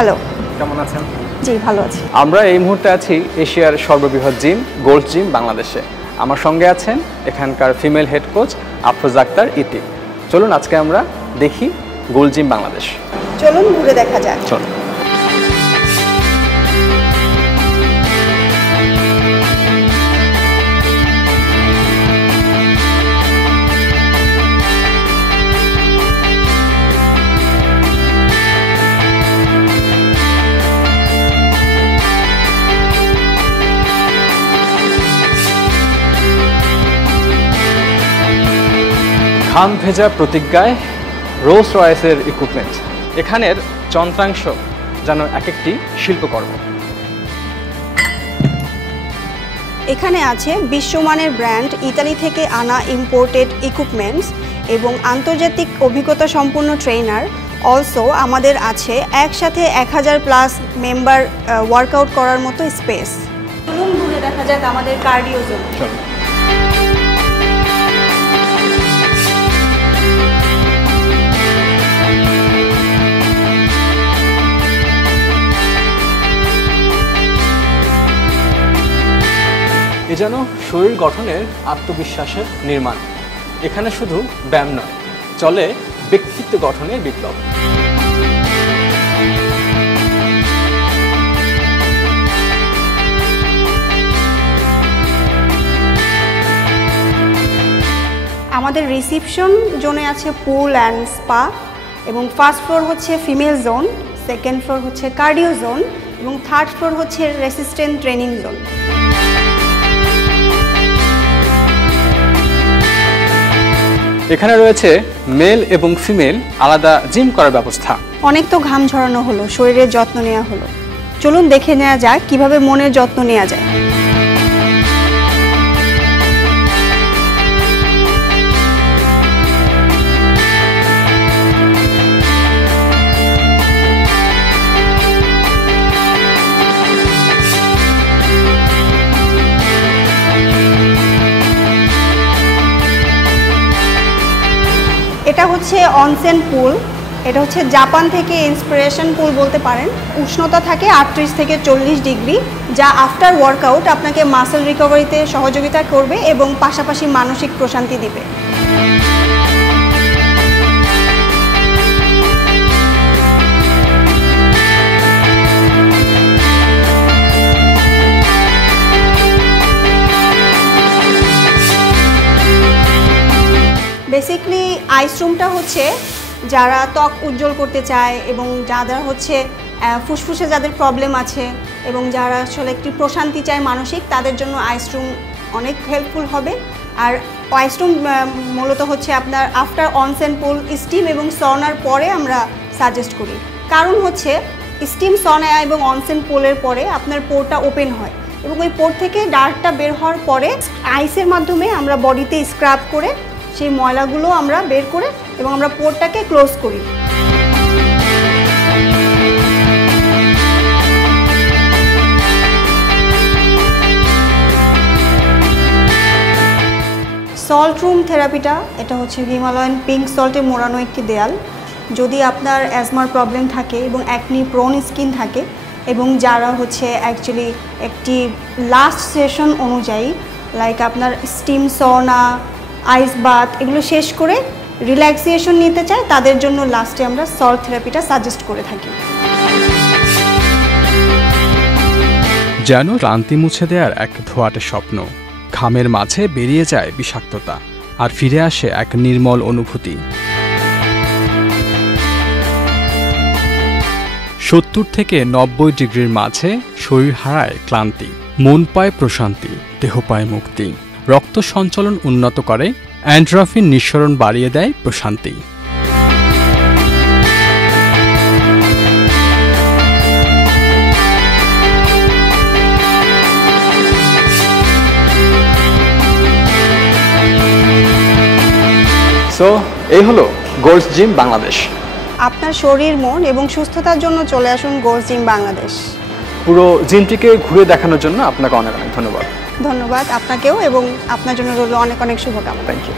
Hello, কেমন আছেন? জি ভালো আছি। আমরা এই মুহূর্তে আছি এশিয়ার সর্ববৃহৎ জিম গোল্ড জিম বাংলাদেশে। আমার সঙ্গে আছেন এখানকার female head coach Afroza Akter Eti. চলুন আজকে আমরা দেখি গোল্ড জিম বাংলাদেশ। চলুন ঘুরে দেখা যাক। চলুন। ঘাম ভেজা প্রতিজ্ঞায় রোলস রয়েসের ইকুইপমেন্ট, এখানের যন্ত্রাংশ যেন এক একটি শিল্পকর্ম। এখানে আছে বিশ্বমানের ব্র্যান্ড ইতালি থেকে আনা ইম্পোর্টেড ইকুইপমেন্টস এবং আন্তর্জাতিক অভিজ্ঞতা সম্পন্ন ট্রেনার। অলসো আমাদের আছে একসাথে 1000+ মেম্বার ওয়ার্কআউট করার মতো স্পেস। চলুন ঘুরে দেখা যাক আমাদের কার্ডিও জোন। এ যেন শরীর গঠনের আত্মবিশ্বাসের নির্মাণ। এখানে শুধু ব্যায়াম নয়, চলে ব্যক্তিত্ব গঠনের বিপ্লব। আমাদের রিসিপশন জোনে আছে পুল অ্যান্ড স্পা এবং ফার্স্ট ফ্লোর হচ্ছে ফিমেল জোন, সেকেন্ড ফ্লোর হচ্ছে কার্ডিও জোন এবং থার্ড ফ্লোর হচ্ছে রেসিস্ট্যান্ট ট্রেনিং জোন। এখানে রয়েছে মেল এবং ফিমেল আলাদা জিম করার ব্যবস্থা। অনেক তো ঘাম ঝরানো হলো, শরীরের যত্ন নেওয়া হলো, চলুন দেখে নেওয়া যাক কিভাবে মনের যত্ন নেওয়া যায়। এটা হচ্ছে অনসেন পুল। এটা হচ্ছে জাপান থেকে ইন্সপিরেশন পুল বলতে পারেন। উষ্ণতা থাকে 38 থেকে 40 ডিগ্রি, যা আফটার ওয়ার্কআউট আপনাকে মাসল রিকভারিতে সহযোগিতা করবে এবং পাশাপাশি মানসিক প্রশান্তি দিবে। বেসিকলি আইস রুমটা হচ্ছে যারা ত্বক উজ্জ্বল করতে চায় এবং যাদের হচ্ছে ফুসফুসে যাদের প্রবলেম আছে এবং যারা আসলে একটি প্রশান্তি চায় মানসিক, তাদের জন্য আইস রুম অনেক হেল্পফুল হবে। আর আইস রুম মূলত হচ্ছে আপনার আফটার অনসেন পুল, স্টিম এবং সনার পরে আমরা সাজেস্ট করি। কারণ হচ্ছে স্টিম, সনা এবং অনসেন পুলের পরে আপনার পোরটা ওপেন হয় এবং ওই পোর থেকে ডার্টটা বের হওয়ার পরে আইসের মাধ্যমে আমরা বডিতে স্ক্রাব করে সেই ময়লাগুলো আমরা বের করে এবং আমরা পোরটাকে ক্লোজ করি। সল্ট রুম থেরাপিটা, এটা হচ্ছে হিমালয়ান পিঙ্ক সল্টে মোড়ানো একটি দেয়াল। যদি আপনার অ্যাজমার প্রবলেম থাকে এবং অ্যাকনি প্রোন স্কিন থাকে এবং যারা হচ্ছে অ্যাকচুয়ালি একটি লাস্ট সেশন অনুযায়ী লাইক আপনার স্টিম, সনা, আইস বাথ এগুলো শেষ করে রিল্যাক্সেশন নিতে চায়, তাদের জন্য লাস্টে আমরা সল্ট থেরাপিটা সাজেস্ট করে থাকি। যেন ক্লান্তি মুছে দেওয়ার এক ধোঁয়াটে স্বপ্ন। ঘামের মাঝে বেরিয়ে যায় বিষাক্ততা আর ফিরে আসে এক নির্মল অনুভূতি। 70 থেকে 90 ডিগ্রির মাঝে শরীর হারায় ক্লান্তি, মন পায় প্রশান্তি, দেহ পায় মুক্তি। রক্ত সঞ্চালন উন্নত করে, এন্ডোরফিন নিঃসরণ বাড়িয়ে দেয় প্রশান্তি। সো এই হলো গোল্ড জিম বাংলাদেশ। আপনার শরীর, মন এবং সুস্থতার জন্য চলে আসুন গোল্ড জিম বাংলাদেশ। পুরো জিমটিকে ঘুরে দেখানোর জন্য আপনাকে অনেক অনেক ধন্যবাদ। ধন্যবাদ আপনাকেও এবং আপনার জন্য রইল অনেক অনেক শুভকামনা। Thank you.